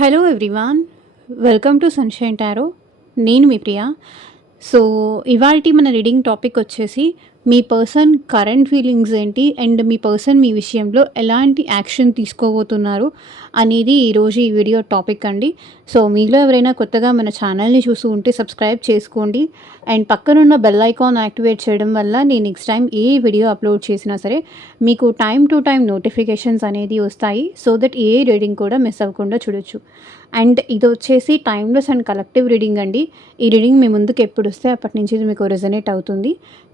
Hello everyone, welcome to sunshine tarot. నేను మీ ప్రియ. So, ఇవాల్టి మన రీడింగ్ టాపిక్ వచ్చేసి మీ పర్సన్ కరెంట్ ఫీలింగ్స్ ఏంటి అండ్ మీ పర్సన్ మీ విషయంలో ఎలాంటి యాక్షన్ తీసుకోబోతున్నారు అనేది ఈరోజు ఈ వీడియో టాపిక్ అండి. సో, మీలో ఎవరైనా కొత్తగా మన ఛానల్‌ని చూస్తూ ఉంటే సబ్స్క్రైబ్ చేసుకోండి అండ్ పక్కనున్న బెల్ ఐకాన్ యాక్టివేట్ చేయడం వల్ల నేను నెక్స్ట్ టైం ఏ వీడియో అప్లోడ్ చేసినా సరే మీకు టైమ్ టు టైమ్ నోటిఫికేషన్స్ అనేది వస్తాయి. సో దట్ ఏ రీడింగ్ కూడా మిస్ అవ్వకుండా చూడొచ్చు. అండ్ ఇది వచ్చేసి టైమ్లెస్ అండ్ కలెక్టివ్ రీడింగ్ అండి. ఈ రీడింగ్ మీ ముందుకు ఎప్పుడు వస్తే అప్పటి నుంచి ఇది మీకు రెజనేట్ అవుతుంది.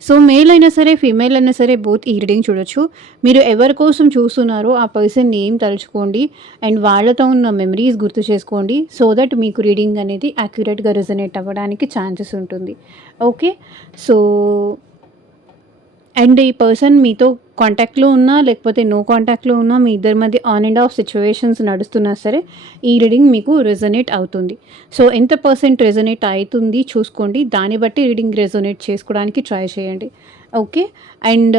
సో మేల్ అయినా సరే ఫీమేల్ అయినా సరే బోత్ ఈ రీడింగ్ చూడొచ్చు. మీరు ఎవరి కోసం చూస్తున్నారో ఆ పర్సన్ నేమ్ తలుచుకోండి అండ్ వాళ్ళతో ఉన్న మెమరీస్ గుర్తు చేసుకోండి. సో దట్ మీకు రీడింగ్ అనేది యాక్యురేట్గా రెజనేట్ అవ్వడానికి ఛాన్సెస్ ఉంటుంది. ఓకే, సో అండ్ ఈ పర్సన్ మీతో కాంటాక్ట్‌లో ఉన్నా, లేకపోతే నో కాంటాక్ట్‌లో ఉన్నా, మీ ఇద్దరి మధ్య ఆన్ అండ్ ఆఫ్ సిట్యుయేషన్స్ నడుస్తున్నా సరే, ఈ రీడింగ్ మీకు రెజొనేట్ అవుతుంది. సో, ఎంత పర్సెంట్ రెజొనేట్ అయితుంది చూసుకోండి. దాన్ని బట్టి రీడింగ్ రెజొనేట్ చేసుకోవడానికి ట్రై చేయండి. ఓకే. అండ్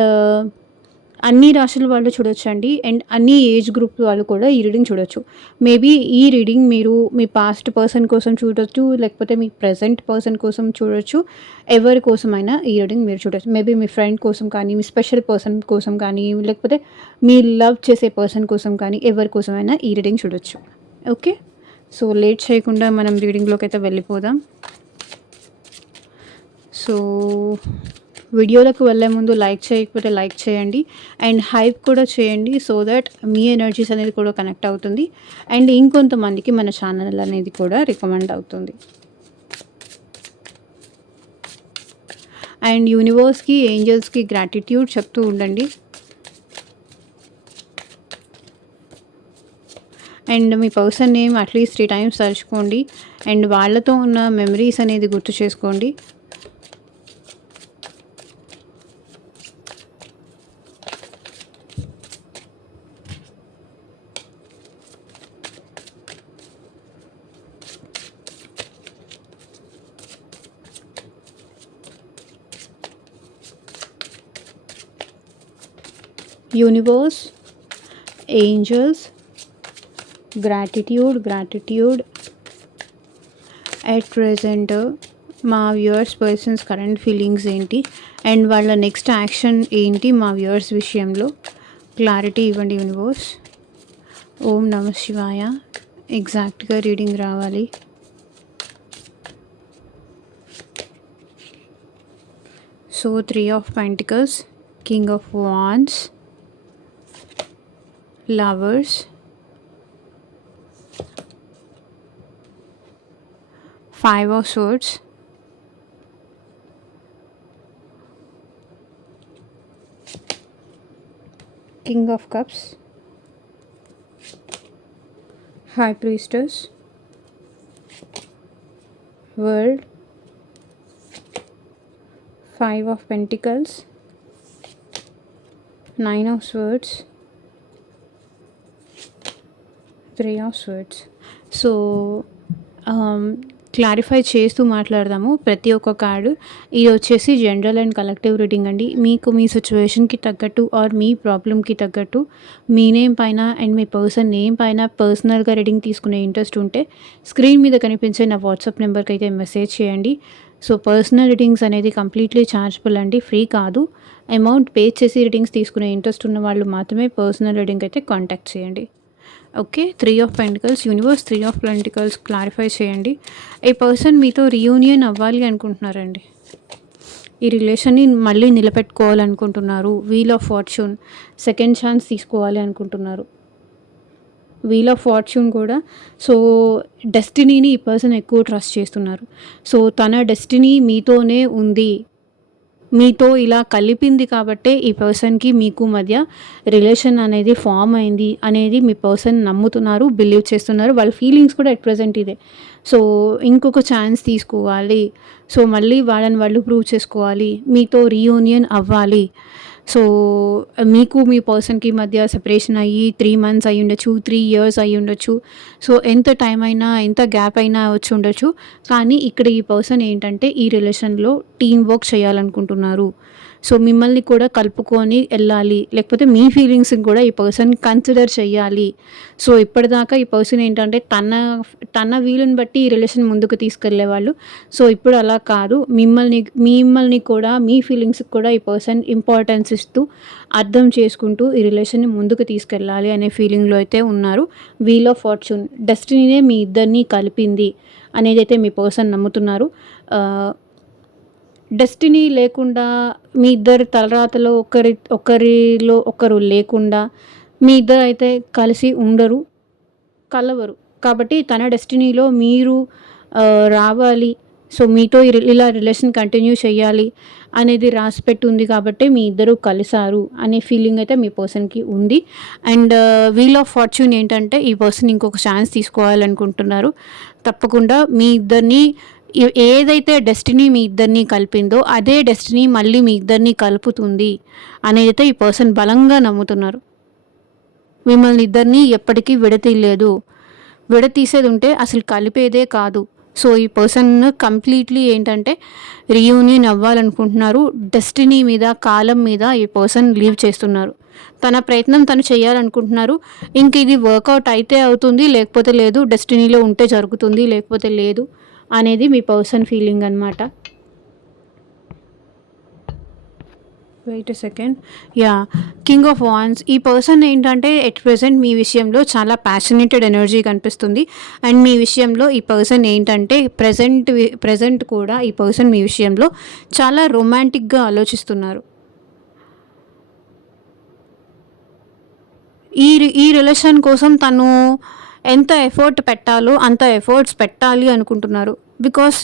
అన్ని రాశుల వాళ్ళు చూడొచ్చండి అండ్ అన్ని ఏజ్ గ్రూప్ వాళ్ళు కూడా ఈ రీడింగ్ చూడొచ్చు. మేబీ ఈ రీడింగ్ మీరు మీ పాస్ట్ పర్సన్ కోసం చూడొచ్చు, లేకపోతే మీ ప్రెజెంట్ పర్సన్ కోసం చూడొచ్చు. ఎవరి కోసమైనా ఈ రీడింగ్ మీరు చూడొచ్చు. మేబీ మీ ఫ్రెండ్ కోసం కానీ, మీ స్పెషల్ పర్సన్ కోసం కానీ, లేకపోతే మీ లవ్ చేసే పర్సన్ కోసం కానీ, ఎవరి కోసమైనా ఈ రీడింగ్ చూడొచ్చు. ఓకే, సో లేట్ చేయకుండా మనం రీడింగ్లోకి అయితే వెళ్ళిపోదాం. సో వీడియోలకు వెళ్ళే ముందు లైక్ చేయకపోతే లైక్ చేయండి అండ్ హైప్ కూడా చేయండి. సో దట్ మీ ఎనర్జీస్ అనేది కూడా కనెక్ట్ అవుతుంది అండ్ ఇంకొంతమందికి మన ఛానల్ అనేది కూడా రికమెండ్ అవుతుంది. అండ్ యూనివర్స్కి, ఏంజల్స్కి గ్రాటిట్యూడ్ చెప్తూ ఉండండి. అండ్ మీ పర్సన్ నేమ్ అట్లీస్ట్ 3 టైమ్స్ తలుచుకోండి అండ్ వాళ్ళతో ఉన్న మెమరీస్ అనేది గుర్తు చేసుకోండి. Universe, angels, gratitude at present మా వ్యూవర్స్ పర్సన్స్ కరెంట్ ఫీలింగ్స్ ఏంటి అండ్ వాళ్ళ నెక్స్ట్ యాక్షన్ ఏంటి మా వ్యూవర్స్ విషయంలో క్లారిటీ ఇవ్వండి యూనివర్స్. ఓం నమ శివాయ. ఎగ్జాక్ట్గా రీడింగ్ రావాలి. So 3 of pentacles, king of wands, lovers, 5 of swords, king of cups, high priestess, world, 5 of pentacles, 9 of swords, 3 of swords. So clarify చేస్తూ మాట్లాడదాము ప్రతి ఒక్క కార్డు. ఇది వచ్చేసి జనరల్ అండ్ కలెక్టివ్ రీడింగ్ అండి. మీకు మీ సిచ్యువేషన్కి తగ్గట్టు ఆర్ మీ ప్రాబ్లమ్కి తగ్గట్టు మీ నేమ్ పైన అండ్ మీ పర్సన్ నేమ్ పైన పర్సనల్గా రీడింగ్ తీసుకునే ఇంట్రెస్ట్ ఉంటే స్క్రీన్ మీద కనిపించే నా వాట్సాప్ నెంబర్కి అయితే మెసేజ్ చేయండి. సో పర్సనల్ రీడింగ్స్ అనేది కంప్లీట్లీ ఛార్జబుల్ అండి, ఫ్రీ కాదు. అమౌంట్ పే చేసి రీడింగ్స్ తీసుకునే ఇంట్రెస్ట్ ఉన్న వాళ్ళు మాత్రమే పర్సనల్ రీడింగ్ అయితే కాంటాక్ట్ చేయండి. Okay, 3 of pentacles, universe 3 of pentacles clarify చేయండి. ఈ పర్సన్ మీతో రీయూనియన్ అవ్వాలి అనుకుంటున్నారండి. ఈ రిలేషన్ని మళ్ళీ నిలబెట్టుకోవాలనుకుంటున్నారు. Wheel of fortune, second chance తీసుకోవాలి అనుకుంటున్నారు. వీల్ ఆఫ్ ఫార్చ్యూన్ కూడా. సో డెస్టినీని ఈ పర్సన్ ఎక్కువ ట్రస్ట్ చేస్తున్నారు. సో తన డెస్టినీ మీతోనే ఉంది, మీతో ఇలా కలిపింది కాబట్టే ఈ పర్సన్కి మీకు మధ్య రిలేషన్ అనేది ఫామ్ అయింది అనేది మీ పర్సన్ నమ్ముతున్నారు, బిలీవ్ చేస్తున్నారు. వాళ్ళ ఫీలింగ్స్ కూడా ఎట్ ప్రజెంట్ ఇదే. సో ఇంకొక ఛాన్స్ తీసుకోవాలి, సో మళ్ళీ వాళ్ళని వాళ్ళు ప్రూవ్ చేసుకోవాలి, మీతో రీయూనియన్ అవ్వాలి. సో మీకు మీ పర్సన్కి మధ్య సెపరేషన్ అయ్యి 3 మంత్స్ అయ్యి ఉండొచ్చు, 3 ఇయర్స్ అయ్యి ఉండొచ్చు. సో ఎంత టైం అయినా, ఎంత గ్యాప్ అయినా వచ్చి ఉండొచ్చు. కానీ ఇక్కడ ఈ పర్సన్ ఏంటంటే ఈ రిలేషన్లో టీమ్ వర్క్ చేయాలనుకుంటున్నారు. సో మిమ్మల్ని కూడా కలుపుకొని వెళ్ళాలి, లేకపోతే మీ ఫీలింగ్స్ని కూడా ఈ పర్సన్ కన్సిడర్ చేయాలి. సో ఇప్పటిదాకా ఈ పర్సన్ ఏంటంటే తన వీలుని బట్టి ఈ రిలేషన్ ముందుకు తీసుకెళ్ళేవాళ్ళు. సో ఇప్పుడు అలా కాదు, మిమ్మల్ని కూడా మీ ఫీలింగ్స్కి కూడా ఈ పర్సన్ ఇంపార్టెన్స్ ఇస్తూ అర్థం చేసుకుంటూ ఈ రిలేషన్ని ముందుకు తీసుకెళ్ళాలి అనే ఫీలింగ్లో అయితే ఉన్నారు. వీల్ ఆఫ్ ఫార్చ్యూన్, డెస్టినీనే మీ ఇద్దరిని కలిపింది అనేది అయితే మీ పర్సన్ నమ్ముతున్నారు. డెస్టినీ లేకుండా మీ ఇద్దరి తలరాతలో ఒకరిలో ఒకరు లేకుండా మీ ఇద్దరు అయితే కలిసి ఉండరు, కలవరు. కాబట్టి తన డెస్టినీలో మీరు రావాలి, సో మీతో ఇలా రిలేషన్ కంటిన్యూ చేయాలి అనేది రాసిపెట్టి ఉంది కాబట్టి మీ ఇద్దరు కలిసారు అనే ఫీలింగ్ అయితే మీ పర్సన్కి ఉంది. అండ్ వీల్ ఆఫ్ ఫార్చ్యూన్ ఏంటంటే ఈ పర్సన్ ఇంకొక ఛాన్స్ తీసుకోవాలనుకుంటున్నారు. తప్పకుండా మీ ఇద్దరిని ఏదైతే డెస్టినీ మీ ఇద్దరిని కలిపిందో అదే డెస్టినీ మళ్ళీ మీ ఇద్దరిని కలుపుతుంది అనేది అయితే ఈ పర్సన్ బలంగా నమ్ముతున్నారు. మిమ్మల్ని ఇద్దరిని ఎప్పటికీ విడతీసేది ఉంటే అసలు కలిపేదే కాదు. సో ఈ పర్సన్ కంప్లీట్లీ ఏంటంటే రీయూనియన్ అవ్వాలనుకుంటున్నారు. డెస్టినీ మీద, కాలం మీద ఈ పర్సన్ లీవ్ చేస్తున్నారు. తన ప్రయత్నం తను చేయాలనుకుంటున్నారు. ఇంక ఇది వర్కౌట్ అయితే అవుతుంది, లేకపోతే లేదు, డెస్టినీలో ఉంటే జరుగుతుంది, లేకపోతే లేదు అనేది మీ పర్సన్ ఫీలింగ్ అనమాట. Wait a second. King of wands, ఈ పర్సన్ ఏంటంటే ఎట్ ప్రెజెంట్ మీ విషయంలో చాలా ప్యాషనేటెడ్ ఎనర్జీ కనిపిస్తుంది. అండ్ మీ విషయంలో ఈ పర్సన్ ఏంటంటే ప్రజెంట్ కూడా ఈ పర్సన్ మీ విషయంలో చాలా రొమాంటిక్గా ఆలోచిస్తున్నారు. ఈ రిలేషన్ కోసం తను ఎంత ఎఫర్ట్ పెట్టాలో అంత ఎఫర్ట్స్ పెట్టాలి అనుకుంటున్నారు. బికాస్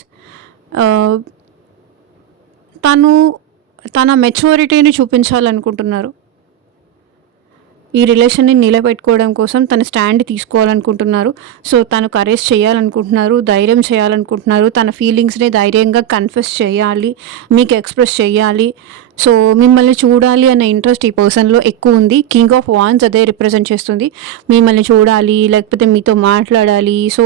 తన మెచ్యూరిటీని చూపించాలనుకుంటున్నారు. ఈ రిలేషన్ని నిలబెట్టుకోవడం కోసం తన స్టాండ్ తీసుకోవాలనుకుంటున్నారు. సో తను కరేజ్ చేయాలనుకుంటున్నారు, ధైర్యం చేయాలనుకుంటున్నారు. తన ఫీలింగ్స్ని ధైర్యంగా కన్ఫెస్ చేయాలి, మీకు ఎక్స్ప్రెస్ చేయాలి. సో మిమ్మల్ని చూడాలి అనే ఇంట్రెస్ట్ ఈ పర్సన్లో ఎక్కువ ఉంది. కింగ్ ఆఫ్ వాండ్స్ అదే రిప్రజెంట్ చేస్తుంది. మిమ్మల్ని చూడాలి, లేకపోతే మీతో మాట్లాడాలి. సో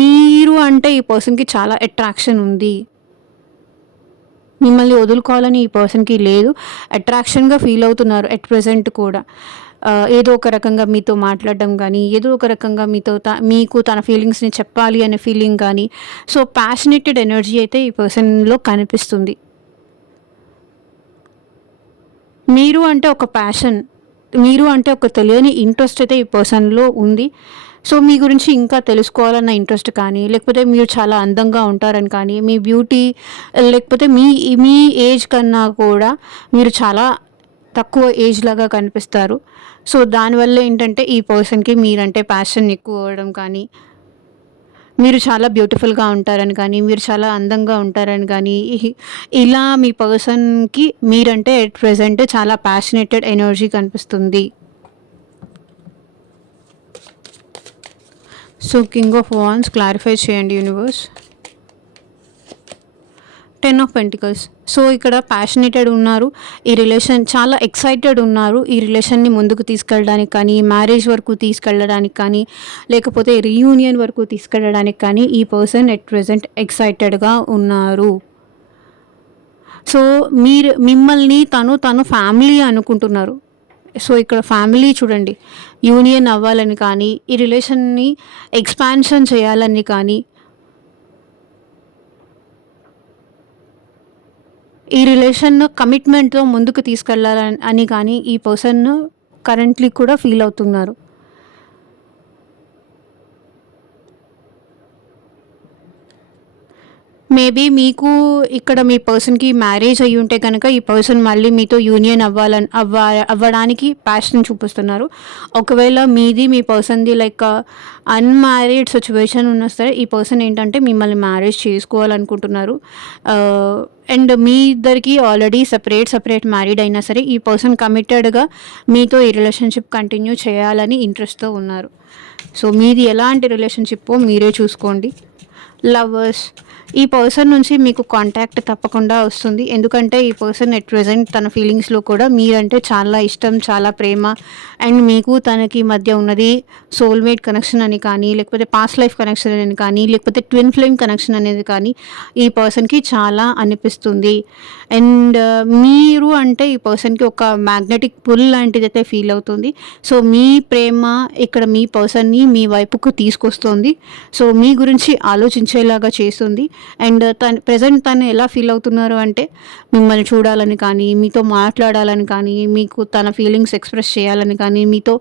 మీరు అంటే ఈ పర్సన్కి చాలా అట్రాక్షన్ ఉంది. మిమ్మల్ని వదులుకోవాలని ఈ పర్సన్కి లేదు, అట్రాక్షన్గా ఫీల్ అవుతున్నారు ఎట్ ప్రెజెంట్ కూడా. ఏదో ఒక రకంగా మీతో మాట్లాడడం కానీ, ఏదో ఒక రకంగా మీకు తన ఫీలింగ్స్ని చెప్పాలి అనే ఫీలింగ్ కానీ. సో ప్యాషనేటెడ్ ఎనర్జీ అయితే ఈ పర్సన్లో కనిపిస్తుంది. మీరు అంటే ఒక ప్యాషన్, మీరు అంటే ఒక తెలియని ఇంట్రెస్ట్ అయితే ఈ పర్సన్లో ఉంది. సో మీ గురించి ఇంకా తెలుసుకోవాలన్న ఇంట్రెస్ట్ కానీ, లేకపోతే మీరు చాలా అందంగా ఉంటారని కానీ, మీ బ్యూటీ, లేకపోతే మీ ఏజ్ కన్నా కూడా మీరు చాలా తక్కువ ఏజ్ లాగా కనిపిస్తారు. సో దానివల్ల ఏంటంటే ఈ పర్సన్కి మీరంటే ప్యాషన్ ఎక్కువ అవ్వడం కానీ, మీరు చాలా బ్యూటిఫుల్గా ఉంటారని కానీ, మీరు చాలా అందంగా ఉంటారని కానీ, ఇలా మీ పర్సన్కి మీరంటే ఎట్ ప్రెజెంట్ చాలా ప్యాషనేటెడ్ ఎనర్జీ కనిపిస్తుంది. So king of wands clarify చేయండి యూనివర్స్. 10 of pentacles. సో ఇక్కడ ప్యాషనేటెడ్ ఉన్నారు, ఈ రిలేషన్ చాలా ఎక్సైటెడ్ ఉన్నారు. ఈ రిలేషన్ని ముందుకు తీసుకెళ్ళడానికి కానీ, మ్యారేజ్ వరకు తీసుకెళ్ళడానికి కానీ, లేకపోతే రీయూనియన్ వరకు తీసుకెళ్ళడానికి కానీ ఈ పర్సన్ ఎట్ ప్రెజెంట్ ఎక్సైటెడ్గా ఉన్నారు. సో మిమ్మల్ని తను ఫ్యామిలీ అనుకుంటున్నారు. సో ఇక్కడ ఫ్యామిలీ చూడండి, యూనియన్ అవ్వాలని కానీ, ఈ రిలేషన్ని ఎక్స్పాన్షన్ చేయాలని కానీ, ఈ రిలేషన్ కమిట్మెంట్తో ముందుకు తీసుకెళ్ళాలని కానీ ఈ పర్సన్ కరెంట్లీ కూడా ఫీల్ అవుతున్నారు. మేబీ మీకు ఇక్కడ మీ పర్సన్కి మ్యారేజ్ అయ్యి ఉంటే కనుక ఈ పర్సన్ మళ్ళీ మీతో యూనియన్ అవ్వడానికి ప్యాషన్ చూపిస్తున్నారు. ఒకవేళ మీది మీ పర్సన్ది లైక్ అన్మ్యారీడ్ సిచ్యువేషన్ ఉన్నా సరే ఈ పర్సన్ ఏంటంటే మిమ్మల్ని మ్యారేజ్ చేసుకోవాలనుకుంటున్నారు. అండ్ మీ ఇద్దరికి ఆల్రెడీ సపరేట్ మ్యారీడ్ అయినా సరే ఈ పర్సన్ కమిటెడ్గా మీతో ఈ రిలేషన్షిప్ కంటిన్యూ చేయాలని ఇంట్రెస్ట్తో ఉన్నారు. సో మీది ఎలాంటి రిలేషన్షిప్పో మీరే చూసుకోండి. లవర్స్, ఈ పర్సన్ నుంచి మీకు కాంటాక్ట్ తప్పకుండా వస్తుంది. ఎందుకంటే ఈ పర్సన్ ఎట్ ప్రెజెంట్ తన ఫీలింగ్స్లో కూడా మీరంటే చాలా ఇష్టం, చాలా ప్రేమ, అండ్ మీకు తనకి మధ్య ఉన్నది సోల్మేట్ కనెక్షన్ అని కానీ, లేకపోతే పాస్ట్ లైఫ్ కనెక్షన్ అని కానీ, లేకపోతే ట్విన్ ఫ్లేమ్ కనెక్షన్ అనేది కానీ ఈ పర్సన్కి చాలా అనిపిస్తుంది. అండ్ మీరు అంటే ఈ పర్సన్కి ఒక మ్యాగ్నెటిక్ పుల్ లాంటిదైతే ఫీల్ అవుతుంది. సో మీ ప్రేమ ఇక్కడ మీ పర్సన్ని మీ వైపుకు తీసుకొస్తుంది. సో మీ గురించి ఆలోచించేలాగా చేస్తుంది. అండ్ తను ఎలా ఫీల్ అవుతున్నారు అంటే మిమ్మల్ని చూడాలని కానీ, మీతో మాట్లాడాలని కానీ, మీకు తన ఫీలింగ్స్ ఎక్స్ప్రెస్ చేయాలని కానీ, మీతో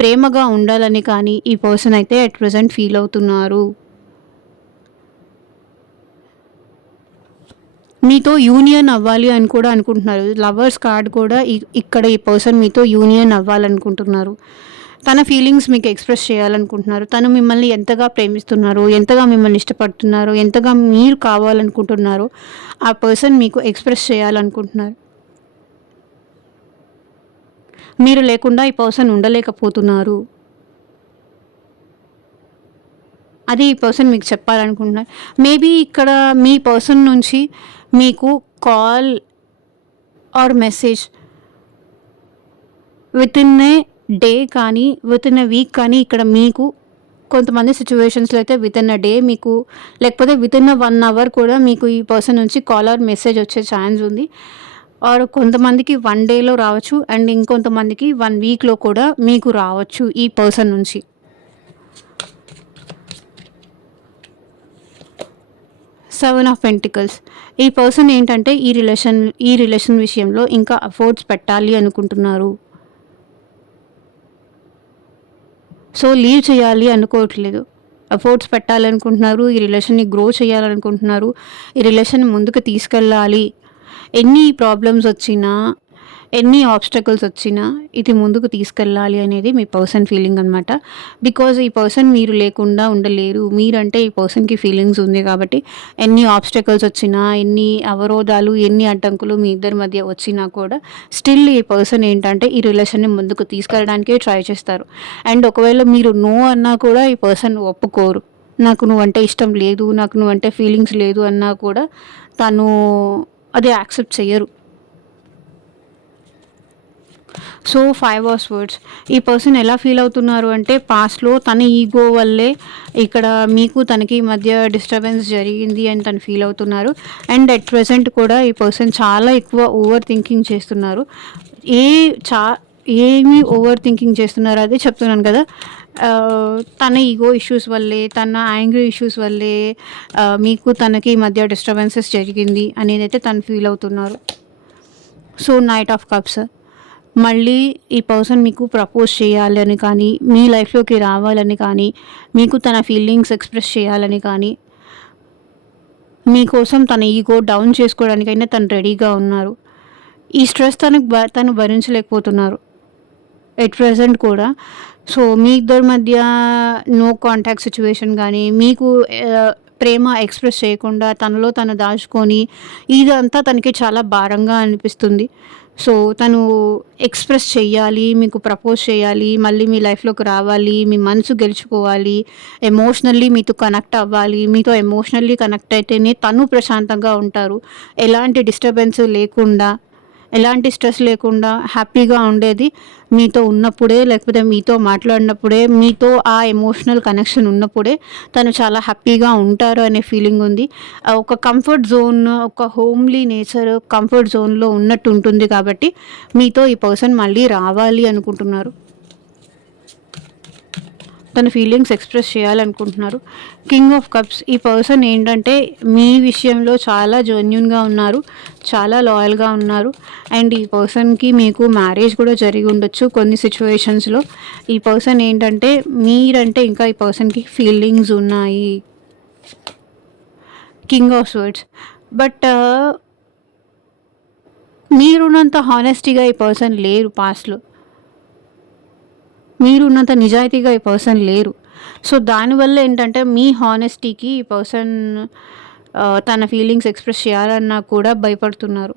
ప్రేమగా ఉండాలని కానీ ఈ పర్సన్ అయితే అట్ ప్రెజెంట్ ఫీల్ అవుతున్నారు. మీతో యూనియన్ అవ్వాలి అని కూడా అనుకుంటున్నారు. లవర్స్ కార్డ్ కూడా ఇక్కడ ఈ పర్సన్ మీతో యూనియన్ అవ్వాలనుకుంటున్నారు. తన ఫీలింగ్స్ మీకు ఎక్స్ప్రెస్ చేయాలనుకుంటున్నారు. తను మిమ్మల్ని ఎంతగా ప్రేమిస్తున్నారు, ఎంతగా మిమ్మల్ని ఇష్టపడుతున్నారు, ఎంతగా మీరు కావాలనుకుంటున్నారో ఆ పర్సన్ మీకు ఎక్స్ప్రెస్ చేయాలనుకుంటున్నారు. మీరు లేకుండా ఈ పర్సన్ ఉండలేకపోతున్నారు. అది ఈ పర్సన్ మీకు చెప్పాలనుకుంటున్నారు. మేబీ ఇక్కడ మీ పర్సన్ నుంచి మీకు call or message within A day కానీ, వితిన్ ఏ వీక్ కానీ ఇక్కడ మీకు కొంతమంది సిచ్యువేషన్స్లో అయితే వితిన్ అ డే మీకు, లేకపోతే వితిన్ అ 1 అవర్ కూడా మీకు ఈ పర్సన్ నుంచి కాల్ ఆర్ మెసేజ్ వచ్చే ఛాన్స్ ఉంది. ఆర్ కొంతమందికి 1 డేలో రావచ్చు, అండ్ ఇంకొంతమందికి 1 వీక్లో కూడా మీకు రావచ్చు ఈ పర్సన్ నుంచి. 7 ఆఫ్ పెంటికల్స్, ఈ పర్సన్ ఏంటంటే ఈ రిలేషన్ విషయంలో ఇంకా ఎఫర్ట్స్ పెట్టాలి అనుకుంటున్నారు. సో లీవ్ చేయాలి అనుకోవట్లేదు. ఎఫర్ట్స్ పెట్టాలనుకుంటున్నారు. ఈ రిలేషన్ని గ్రో చేయాలనుకుంటున్నారు. ఈ రిలేషన్ ముందుకు తీసుకెళ్ళాలి. ఎన్ని ప్రాబ్లమ్స్ వచ్చినా, ఎన్ని ఆబ్స్టకల్స్ వచ్చినా ఇది ముందుకు తీసుకెళ్ళాలి అనేది మీ పర్సన్ ఫీలింగ్ అనమాట. బికాజ్ ఈ పర్సన్ మీరు లేకుండా ఉండలేరు. మీరంటే ఈ పర్సన్కి ఫీలింగ్స్ ఉంది కాబట్టి ఎన్ని ఆబ్స్టకల్స్ వచ్చినా, ఎన్ని అవరోధాలు, ఎన్ని అడ్డంకులు మీ ఇద్దరి మధ్య వచ్చినా కూడా స్టిల్ ఈ పర్సన్ ఏంటంటే ఈ రిలేషన్ని ముందుకు తీసుకెళ్ళడానికే ట్రై చేస్తారు. అండ్ ఒకవేళ మీరు నో అన్నా కూడా ఈ పర్సన్ ఒప్పుకోరు. నాకు నువ్వంటే ఇష్టం లేదు, నాకు నువ్వంటే ఫీలింగ్స్ లేదు అన్నా కూడా తను అది యాక్సెప్ట్ చెయ్యరు. సో 5 ఆఫ్ స్వర్డ్స్, ఈ పర్సన్ ఎలా ఫీల్ అవుతున్నారు అంటే పాస్ట్లో తన ఈగో వల్లే ఇక్కడ మీకు తనకి మధ్య డిస్టర్బెన్స్ జరిగింది అని తను ఫీల్ అవుతున్నారు. అండ్ అట్ ప్రెజెంట్ కూడా ఈ పర్సన్ చాలా ఎక్కువ ఓవర్ థింకింగ్ చేస్తున్నారు. ఏ చా ఏమి ఓవర్ థింకింగ్ చేస్తున్నారు అదే చెప్తున్నాను కదా. తన ఈగో ఇష్యూస్ వల్లే, తన యాంగ్రీ ఇష్యూస్ వల్లే మీకు తనకి మధ్య డిస్టర్బెన్సెస్ జరిగింది అనేది అయితే తను ఫీల్ అవుతున్నారు. సో నైట్ ఆఫ్ కప్స్, మళ్ళీ ఈ పర్సన్ మీకు ప్రపోజ్ చేయాలని కానీ, మీ లైఫ్లోకి రావాలని కానీ, మీకు తన ఫీలింగ్స్ ఎక్స్ప్రెస్ చేయాలని కానీ, మీకోసం తన ఈగో డౌన్ చేసుకోవడానికైనా తను రెడీగా ఉన్నారు. ఈ స్ట్రెస్ తను భరించలేకపోతున్నారు ఎట్ ప్రెజెంట్ కూడా. సో మీ ఇద్దరి మధ్య నో కాంటాక్ట్ సిచ్యువేషన్ కానీ, మీకు ప్రేమ ఎక్స్ప్రెస్ చేయకుండా తనలో తను దాచుకొని ఇదంతా తనకి చాలా భారంగా అనిపిస్తుంది. సో తను ఎక్స్ప్రెస్ చెయ్యాలి, మీకు ప్రపోజ్ చేయాలి, మళ్ళీ మీ లైఫ్లోకి రావాలి, మీ మనసు గెలుచుకోవాలి, ఎమోషనల్లీ మీతో కనెక్ట్ అవ్వాలి. మీతో ఎమోషనల్లీ కనెక్ట్ అయితేనే తను ప్రశాంతంగా ఉంటారు. ఎలాంటి డిస్టర్బెన్స్ లేకుండా, ఎలాంటి స్ట్రెస్ లేకుండా హ్యాపీగా ఉండేది మీతో ఉన్నప్పుడే, లేకపోతే మీతో మాట్లాడినప్పుడే, మీతో ఆ ఎమోషనల్ కనెక్షన్ ఉన్నప్పుడే తను చాలా హ్యాపీగా ఉంటారు అనే ఫీలింగ్ ఉంది. ఒక కంఫర్ట్ జోన్, ఒక హోమ్లీ నేచర్ కంఫర్ట్ జోన్లో ఉన్నట్టు ఉంటుంది కాబట్టి మీతో ఈ పర్సన్ మళ్ళీ రావాలి అనుకుంటున్నారు. తన ఫీలింగ్స్ ఎక్స్ప్రెస్ చేయాలనుకుంటున్నారు. కింగ్ ఆఫ్ కప్స్, ఈ పర్సన్ ఏంటంటే మీ విషయంలో చాలా జెన్యూన్గా ఉన్నారు, చాలా లాయల్గా ఉన్నారు. అండ్ ఈ పర్సన్కి మీకు మ్యారేజ్ కూడా జరిగి ఉండొచ్చు కొన్ని సిచ్యువేషన్స్లో. ఈ పర్సన్ ఏంటంటే మీరంటే ఇంకా ఈ పర్సన్కి ఫీలింగ్స్ ఉన్నాయి. కింగ్ ఆఫ్ స్వర్డ్స్, బట్ మీరున్నంత హానెస్టీగా ఈ పర్సన్ లేరు. పాస్ట్లో మీరున్నంత నిజాయితీగా ఈ పర్సన్ లేరు. సో దానివల్ల ఏంటంటే మీ హానెస్టీకి ఈ పర్సన్ తన ఫీలింగ్స్ ఎక్స్ప్రెస్ చేయాలన్నా కూడా భయపడుతున్నారు.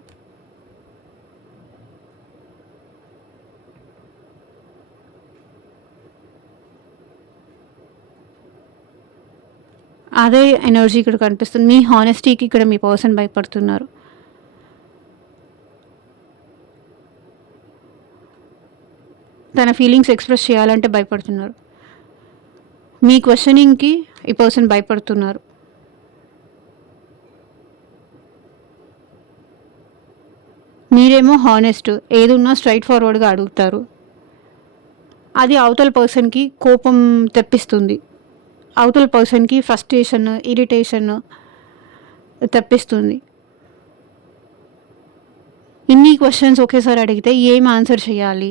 అదే ఎనర్జీ ఇక్కడ కనిపిస్తుంది. మీ హానెస్టీకి ఇక్కడ మీ పర్సన్ భయపడుతున్నారు. తన ఫీలింగ్స్ ఎక్స్‌ప్రెస్ చేయాలంటే భయపడుతున్నారు. మీ క్వెషనింగ్‌కి ఈ పర్సన్ భయపడుతున్నారు. మీరేమో హానెస్ట్. ఏదున్నా స్ట్రెయిట్ ఫార్వర్డ్‌గా అడుగుతారు. అది అవతల పర్సన్‌కి కోపం తెప్పిస్తుంది. అవతల పర్సన్‌కి ఫ్రస్ట్రేషన్, ఇరిటేషన్ తెప్పిస్తుంది. ఇన్ని క్వెషన్స్ ఒకేసారి అడిగితే ఏం ఆన్సర్ చేయాలి?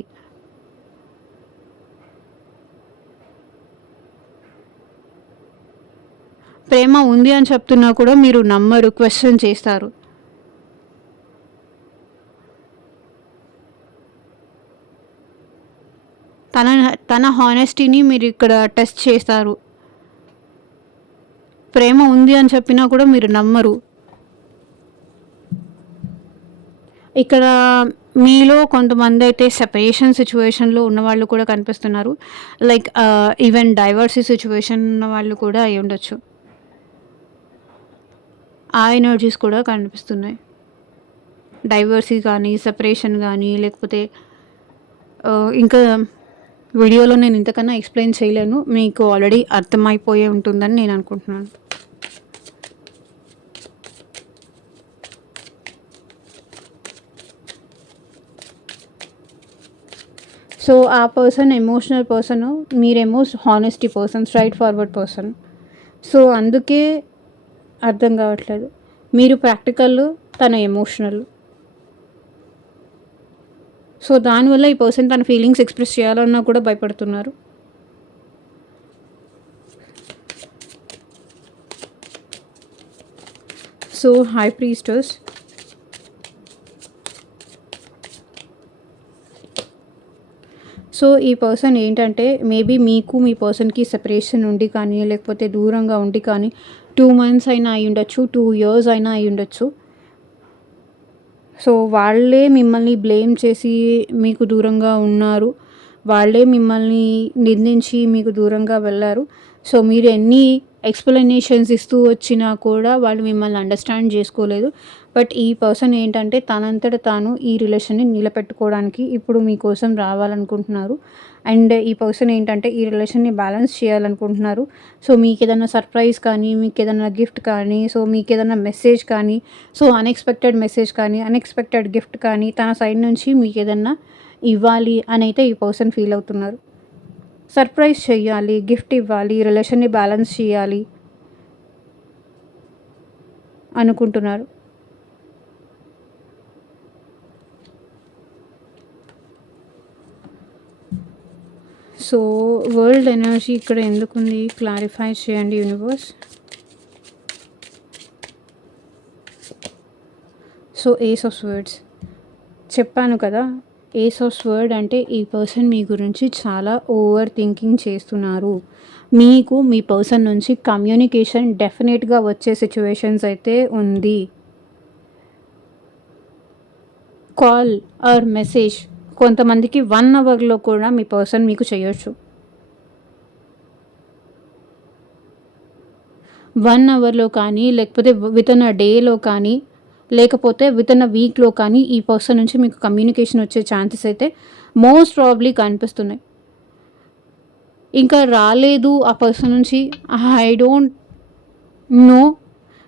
ప్రేమ ఉంది అని చెప్తున్నా కూడా మీరు నమ్మరు, క్వెషన్ చేస్తారు. తన తన హానెస్టీని మీరు ఇక్కడ టెస్ట్ చేస్తారు. ప్రేమ ఉంది అని చెప్పినా కూడా మీరు నమ్మరు. ఇక్కడ మీలో కొంతమందైతే సెపరేషన్ సిచ్యువేషన్‌లో ఉన్నవాళ్ళు కూడా కనిపిస్తున్నారు. లైక్ ఈవెన్ డైవర్సీ సిచ్యువేషన్ ఉన్నవాళ్ళు కూడా అయ్యుండొచ్చు. ఆ ఎనర్జీస్ కూడా కనిపిస్తున్నాయి. డైవర్సీ కానీ, సెపరేషన్ గానీ, లేకపోతే ఇంకా వీడియోలో నేను ఇంతకన్నా ఎక్స్‌ప్లెయిన్ చేయలేను. మీకు ఆల్రెడీ అర్థమైపోయే ఉంటుందని నేను అనుకుంటున్నాను. సో, ఆ పర్సన్ ఎమోషనల్ పర్సను, మీరేమో honesty person, straight forward person. So, అందుకే అర్థం కావట్లేదు. మీరు ప్రాక్టికల్, తన ఎమోషనల్. సో, దానివల్ల ఈ పర్సన్ తన ఫీలింగ్స్ ఎక్స్‌ప్రెస్ చేయాలన్నా కూడా భయపడుతున్నారు. So, high priestess. సో, ఈ పర్సన్ ఏంటంటే మేబీ మీకు మీ పర్సన్‌కి సెపరేషన్ ఉండి కానీ, లేకపోతే దూరంగా ఉండి కానీ 2 మంత్స్ అయినా అయ్యుండొచ్చు, 2 ఇయర్స్ అయినా అయ్యుండొచ్చు. సో, వాళ్ళే మిమ్మల్ని బ్లేమ్ చేసి మీకు దూరంగా ఉన్నారు. వాళ్ళే మిమ్మల్ని నిందించి మీకు దూరంగా వెళ్లారు. సో, మీరు ఎన్ని ఎక్స్‌ప్లనేషన్స్ ఇస్తూ వచ్చినా కూడా వాళ్ళు మిమ్మల్ని అండర్‌స్టాండ్ చేసుకోలేదు. బట్ ఈ పర్సన్ ఏంటంటే తనంతట తాను ఈ రిలేషన్‌ని నిలబెట్టుకోవడానికి ఇప్పుడు మీకోసం రావాలనుకుంటున్నారు. అండ్ ఈ పర్సన్ ఏంటంటే ఈ రిలేషన్‌ని బ్యాలెన్స్ చేయాలనుకుంటున్నారు. సో, మీకేదైనా సర్ప్రైజ్ కానీ, మీకేదైనా గిఫ్ట్ కానీ, సో, మీకేదైనా మెసేజ్ కానీ, సో, అన్‌ఎక్స్‌పెక్టెడ్ మెసేజ్ కానీ, అన్‌ఎక్స్‌పెక్టెడ్ గిఫ్ట్ కానీ తన సైడ్ నుంచి మీకేదన్నా ఇవ్వాలి అనైతే ఈ పర్సన్ ఫీల్ అవుతున్నారు. సర్ప్రైజ్ చెయ్యాలి, గిఫ్ట్ ఇవ్వాలి, రిలేషన్‌ని బ్యాలెన్స్ చేయాలి అనుకుంటున్నారు. సో, వరల్డ్ ఎనర్జీ ఇక్కడ ఎందుకుంది? క్లారిఫై చేయండి universe. So, ace of swords చెప్పాను కదా! ఏస్ ఆఫ్ స్వర్డ్ అంటే ఈ పర్సన్ మీ గురించి చాలా ఓవర్ థింకింగ్ చేస్తున్నారు. మీకు మీ పర్సన్ నుంచి కమ్యూనికేషన్ డెఫినెట్‌గా వచ్చే సిచ్యువేషన్స్ అయితే ఉంది. కాల్ ఆర్ మెసేజ్ కొంతమందికి 1 అవర్‌లో కూడా మీ పర్సన్ మీకు చేయొచ్చు. 1 అవర్‌లో కానీ, లేకపోతే వితిన్ అ డేలో కానీ, లేకపోతే వితిన్ అ వీక్‌లో కానీ ఈ పర్సన్ నుంచి మీకు కమ్యూనికేషన్ వచ్చే ఛాన్సెస్ అయితే మోస్ట్ ప్రాబబ్లీ కనిపిస్తున్నాయి. ఇంకా రాలేదు ఆ పర్సన్ నుంచి, ఐ డోంట్ నో.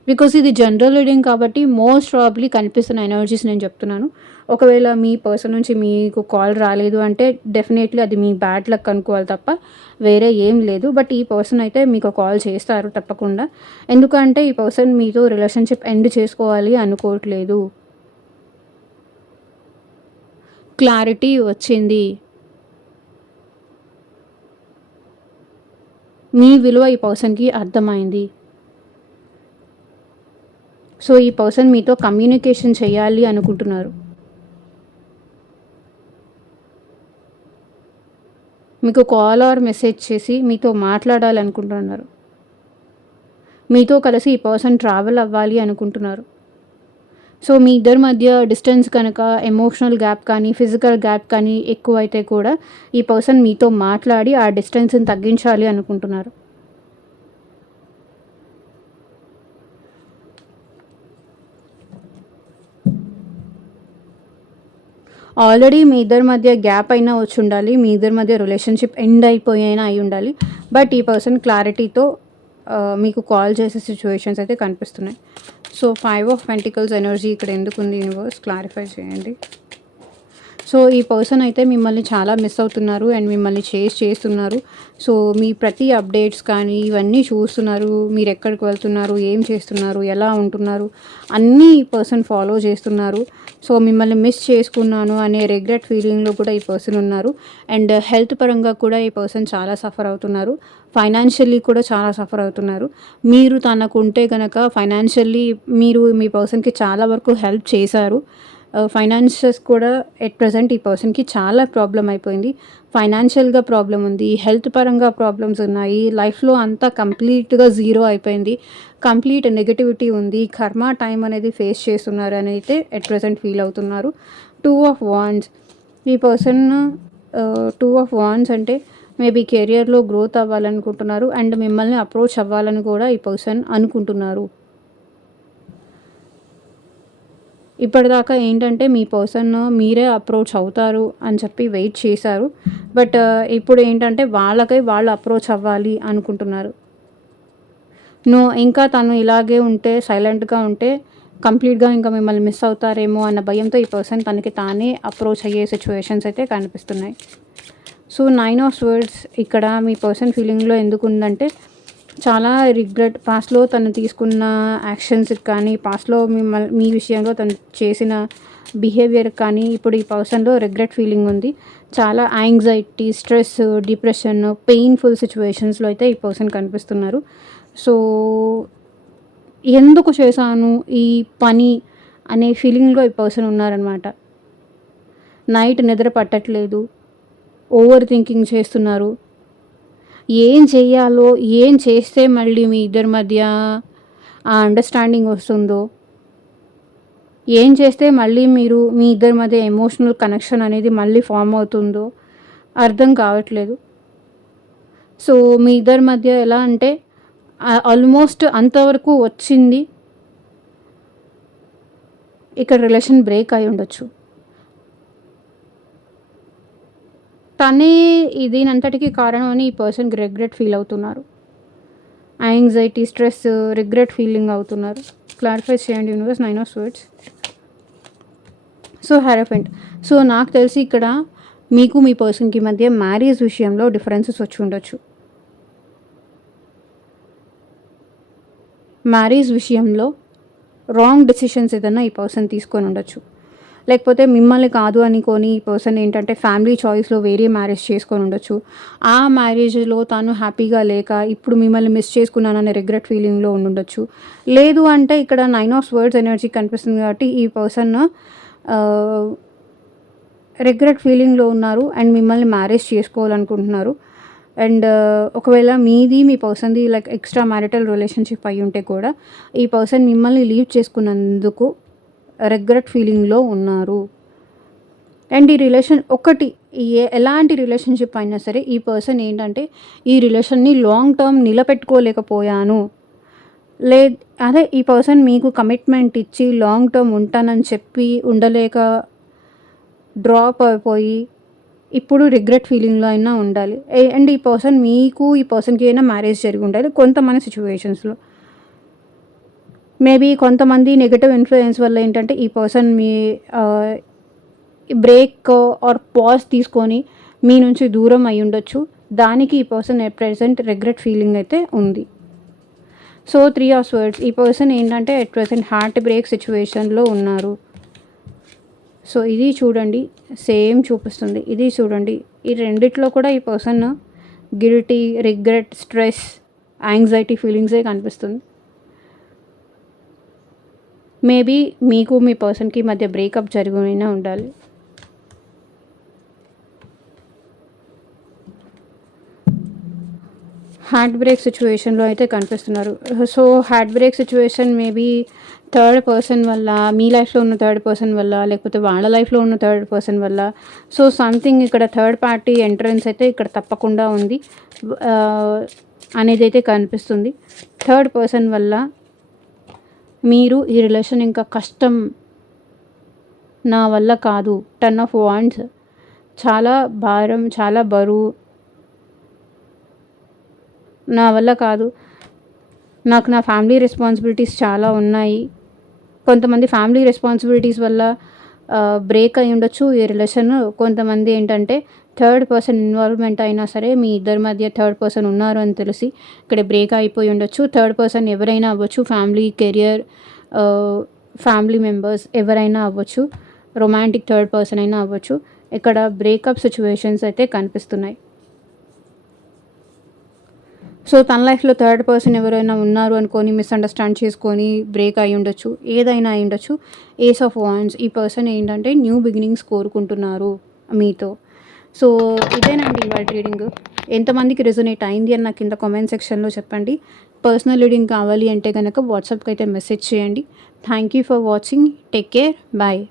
బికాజ్ ఇది జనరల్ రీడింగ్ కాబట్టి మోస్ట్ ప్రాబబ్లీ కనిపిస్తున్న ఎనర్జీస్ నేను చెప్తున్నాను. ఒకవేళ మీ పర్సన్ నుంచి మీకు కాల్ రాలేదు అంటే డెఫినెట్లీ అది మీ బ్యాడ్ లక్ అనుకోవాలి తప్ప వేరే ఏం లేదు. బట్ ఈ పర్సన్ అయితే మీకు కాల్ చేస్తారు తప్పకుండా. ఎందుకంటే ఈ పర్సన్ మీతో రిలేషన్షిప్ ఎండ్ చేసుకోవాలి అనుకోవట్లేదు. క్లారిటీ వచ్చింది. మీ విలువ ఈ పర్సన్‌కి అర్థమైంది. సో, ఈ పర్సన్ మీతో కమ్యూనికేషన్ చేయాలి అనుకుంటున్నారు. మీకు కాల్ ఆర్ మెసేజ్ చేసి మీతో మాట్లాడాలనుకుంటున్నారు. మీతో కలిసి ఈ పర్సన్ ట్రావెల్ అవ్వాలి అనుకుంటున్నారు. సో, మీ ఇద్దరి మధ్య డిస్టెన్స్ కనుక ఎమోషనల్ గ్యాప్ కానీ, ఫిజికల్ గ్యాప్ కానీ ఎక్కువైతే కూడా ఈ పర్సన్ మీతో మాట్లాడి ఆ డిస్టెన్స్‌ని తగ్గించాలి అనుకుంటున్నారు. ఆల్రెడీ మీ ఇద్దరి మధ్య గ్యాప్ అయినా వచ్చి ఉండాలి, మీ ఇద్దరి మధ్య రిలేషన్షిప్ ఎండ్ అయిపోయినా అయి ఉండాలి. బట్ ఈ పర్సన్ క్లారిటీతో మీకు కాల్ చేసే సిచ్యువేషన్స్ అయితే కనిపిస్తున్నాయి. సో 5 ఆఫ్ పెంటికల్స్ ఎనర్జీ ఇక్కడ ఎందుకు ఉంది యూనివర్స్ క్లారిఫై చేయండి. సో ఈ పర్సన్ అయితే మిమ్మల్ని చాలా మిస్ అవుతున్నారు అండ్ మిమ్మల్ని చేస్తున్నారు. సో మీ ప్రతి అప్డేట్స్ కానీ ఇవన్నీ చూస్తున్నారు. మీరు ఎక్కడికి వెళ్తున్నారు, ఏం చేస్తున్నారు, ఎలా ఉంటున్నారు అన్నీ ఈ పర్సన్ ఫాలో చేస్తున్నారు. సో మిమ్మల్ని మిస్ చేసుకున్నాను అనే రిగ్రెట్ ఫీలింగ్లో కూడా ఈ పర్సన్ ఉన్నారు. అండ్ హెల్త్ పరంగా కూడా ఈ పర్సన్ చాలా సఫర్ అవుతున్నారు. ఫైనాన్షియల్లీ కూడా చాలా సఫర్ అవుతున్నారు. మీరు తనకు ఉంటే కనుక ఫైనాన్షియల్లీ మీరు మీ పర్సన్కి చాలా వరకు హెల్ప్ చేశారు. ఫైనాన్షియస్ కూడా ఎట్ ప్రెజెంట్ ఈ పర్సన్కి చాలా ప్రాబ్లం అయిపోయింది. ఫైనాన్షియల్గా ప్రాబ్లం ఉంది, హెల్త్ పరంగా ప్రాబ్లమ్స్ ఉన్నాయి, లైఫ్లో అంతా కంప్లీట్గా జీరో అయిపోయింది, కంప్లీట్ నెగటివిటీ ఉంది, కర్మ టైం అనేది ఫేస్ చేస్తున్నారు అని అయితే ఎట్ ప్రెజెంట్ ఫీల్ అవుతున్నారు. 2 ఆఫ్ వాండ్స్ ఈ పర్సన్ 2 ఆఫ్ వాండ్స్ అంటే మేబీ కెరియర్లో గ్రోత్ అవ్వాలనుకుంటున్నారు అండ్ మిమ్మల్ని అప్రోచ్ అవ్వాలని కూడా ఈ పర్సన్ అనుకుంటున్నారు. ఇప్పటిదాకా ఏంటంటే మీ పర్సన్ మీరే అప్రోచ్ అవుతారు అని చెప్పి వెయిట్ చేశారు. బట్ ఇప్పుడు ఏంటంటే వాళ్ళు అప్రోచ్ అవ్వాలి అనుకుంటున్నారు. ఇంకా తను ఇలాగే ఉంటే సైలెంట్గా ఉంటే కంప్లీట్గా ఇంకా మిమ్మల్ని మిస్ అవుతారేమో అన్న భయంతో ఈ పర్సన్ తనకి తానే అప్రోచ్ అయ్యే సిచ్యువేషన్స్ అయితే కనిపిస్తున్నాయి. సో 9 ఆఫ్ స్వర్డ్స్ ఇక్కడ మీ పర్సన్ ఫీలింగ్లో ఎందుకు ఉందంటే చాలా రిగ్రెట్, పాస్ట్లో తను తీసుకున్న యాక్షన్స్కి కానీ పాస్ట్లో మీ విషయంలో తను చేసిన బిహేవియర్ కానీ ఇప్పుడు ఈ పర్సన్లో రిగ్రెట్ ఫీలింగ్ ఉంది. చాలా యాంగ్జైటీ, స్ట్రెస్, డిప్రెషన్, పెయిన్ఫుల్ సిచ్యువేషన్స్లో అయితే ఈ పర్సన్ కనిపిస్తున్నారు. సో ఎందుకు చేశాను ఈ పని అనే ఫీలింగ్లో ఈ పర్సన్ ఉన్నారనమాట. నైట్ నిద్ర పట్టట్లేదు, ఓవర్ థింకింగ్ చేస్తున్నారు. ఏం చెయ్యాలో, ఏం చేస్తే మళ్ళీ మీ ఇద్దరి మధ్య ఆ అండర్స్టాండింగ్ వస్తుందో, ఏం చేస్తే మళ్ళీ మీ ఇద్దరి మధ్య ఎమోషనల్ కనెక్షన్ అనేది మళ్ళీ ఫామ్ అవుతుందో అర్థం కావట్లేదు. సో మీ ఇద్దరి మధ్య ఎలా అంటే ఆల్మోస్ట్ అంతవరకు వచ్చింది, ఇక్కడ రిలేషన్ బ్రేక్ అయి ఉండొచ్చు. తనే దీనంతటికీ కారణం అని ఈ పర్సన్కి రిగ్రెట్ ఫీల్ అవుతున్నారు. యాంగ్జైటీ, స్ట్రెస్, రిగ్రెట్ ఫీలింగ్ అవుతున్నారు. క్లారిఫై చేయండి universe. 9 of swords. So hierophant. So నాకు తెలిసి ఇక్కడ మీకు మీ పర్సన్కి మధ్య మ్యారేజ్ విషయంలో డిఫరెన్సెస్ వచ్చి ఉండొచ్చు. మ్యారేజ్ విషయంలో రాంగ్ డెసిషన్స్ ఏదైనా ఈ పర్సన్ తీసుకొని ఉండొచ్చు. లేకపోతే మిమ్మల్ని కాదు అనుకొని ఈ పర్సన్ ఏంటంటే ఫ్యామిలీ చాయిస్లో వేరే మ్యారేజ్ చేసుకొని ఉండొచ్చు. ఆ మ్యారేజ్లో తాను హ్యాపీగా లేక ఇప్పుడు మిమ్మల్ని మిస్ చేసుకున్నాననే రిగ్రెట్ ఫీలింగ్లో ఉండొచ్చు. లేదు అంటే ఇక్కడ 9 ఆఫ్ స్వర్డ్స్ ఎనర్జీ కనిపిస్తుంది కాబట్టి ఈ పర్సన్ రిగ్రెట్ ఫీలింగ్లో ఉన్నారు అండ్ మిమ్మల్ని మ్యారేజ్ చేసుకోవాలనుకుంటున్నారు. అండ్ ఒకవేళ మీది మీ పర్సన్ది లైక్ ఎక్స్ట్రా మ్యారిటల్ రిలేషన్షిప్ అయి ఉంటే కూడా ఈ పర్సన్ మిమ్మల్ని లీవ్ చేసుకున్నందుకు రిగ్రెట్ ఫీలింగ్లో ఉన్నారు. అండ్ ఈ రిలేషన్ ఎలాంటి రిలేషన్షిప్ అయినా సరే ఈ పర్సన్ ఏంటంటే ఈ రిలేషన్ని లాంగ్ టర్మ్ నిలబెట్టుకోలేకపోయాను, అదే ఈ పర్సన్ మీకు కమిట్మెంట్ ఇచ్చి లాంగ్ టర్మ్ ఉంటానని చెప్పి ఉండలేక డ్రాప్ అయిపోయి ఇప్పుడు రిగ్రెట్ ఫీలింగ్లో అయినా ఉండాలి. అండ్ ఈ పర్సన్కి అయినా మ్యారేజ్ జరిగి ఉండాలి కొంతమంది సిచ్యువేషన్స్లో. మేబీ కొంతమంది నెగటివ్ ఇన్ఫ్లుయెన్స్ వల్ల ఏంటంటే ఈ person me break are pause తీసుకొని మీ నుంచి దూరం అయి ఉండొచ్చు. దానికి ఈ person at present regret feeling అయితే ఉంది. So 3 of swords. ఈ పర్సన్ ఏంటంటే ఎట్ ప్రెజెంట్ హార్ట్ బ్రేక్ సిచ్యువేషన్లో ఉన్నారు. సో ఇది చూడండి, సేమ్ చూపిస్తుంది. ఇది చూడండి, ఈ రెండిట్లో కూడా ఈ person guilty, regret, stress, anxiety ఫీలింగ్సే కనిపిస్తుంది. మేబీ మీకు మీ పర్సన్కి మధ్య బ్రేకప్ జరిగినా ఉండాలి. హార్ట్ బ్రేక్ సిచ్యువేషన్లో అయితే కనిపిస్తున్నారు. So heart break situation maybe third person వల్ల, మీ లైఫ్లో ఉన్న థర్డ్ పర్సన్ వల్ల, లేకపోతే వాళ్ళ లైఫ్లో ఉన్న థర్డ్ పర్సన్ వల్ల. సో సంథింగ్ ఇక్కడ థర్డ్ పార్టీ ఎంట్రన్స్ అయితే ఇక్కడ తప్పకుండా ఉంది అనేది అయితే కనిపిస్తుంది. థర్డ్ పర్సన్ వల్ల మీరు ఈ రిలేషన్ ఇంకా కష్టం నా వల్ల కాదు. 10 ఆఫ్ వాండ్స్ చాలా భారం, చాలా బరువు, నా వల్ల కాదు. నాకు నా ఫ్యామిలీ రెస్పాన్సిబిలిటీస్ చాలా ఉన్నాయి. కొంతమంది ఫ్యామిలీ రెస్పాన్సిబిలిటీస్ వల్ల బ్రేక్ అయ్యి ఉండొచ్చు ఈ రిలేషన్. కొంతమంది ఏంటంటే థర్డ్ పర్సన్ ఇన్వాల్వ్‌మెంట్ అయినా సరే మీ ఇద్దరి మధ్య థర్డ్ పర్సన్ ఉన్నారు అని తెలిసి ఇక్కడ బ్రేక్ అయిపోయి ఉండొచ్చు. థర్డ్ పర్సన్ ఎవరైనా అవ్వచ్చు. ఫ్యామిలీ, కెరియర్, ఫ్యామిలీ మెంబర్స్ ఎవరైనా అవ్వచ్చు. రొమాంటిక్ థర్డ్ పర్సన్ అయినా అవ్వచ్చు. ఇక్కడ బ్రేకప్ సిచ్యువేషన్స్ అయితే కనిపిస్తున్నాయి. సో తన లైఫ్‌లో థర్డ్ పర్సన్ ఎవరైనా ఉన్నారు అనుకోని మిస్‌అండర్‌స్టాండ్ చేసుకొని బ్రేక్ అయ్యి ఉండొచ్చు. ఏదైనా అయ్యి ఉండొచ్చు. ఏస్ ఆఫ్ వాండ్స్ ఈ పర్సన్ ఏంటంటే న్యూ బిగినింగ్స్ కోరుకుంటున్నారు మీతో. సో ఇదేనండి ఇవాల్టి రీడింగ్. ఎంతమందికి రెజొనేట్ అయింది అని నాకు కింద కామెంట్ సెక్షన్‌లో చెప్పండి. పర్సనల్ రీడింగ్ కావాలి అంటే గనక వాట్సాప్‌కి అయితే మెసేజ్ చేయండి. Thank you for watching. Take care. Bye.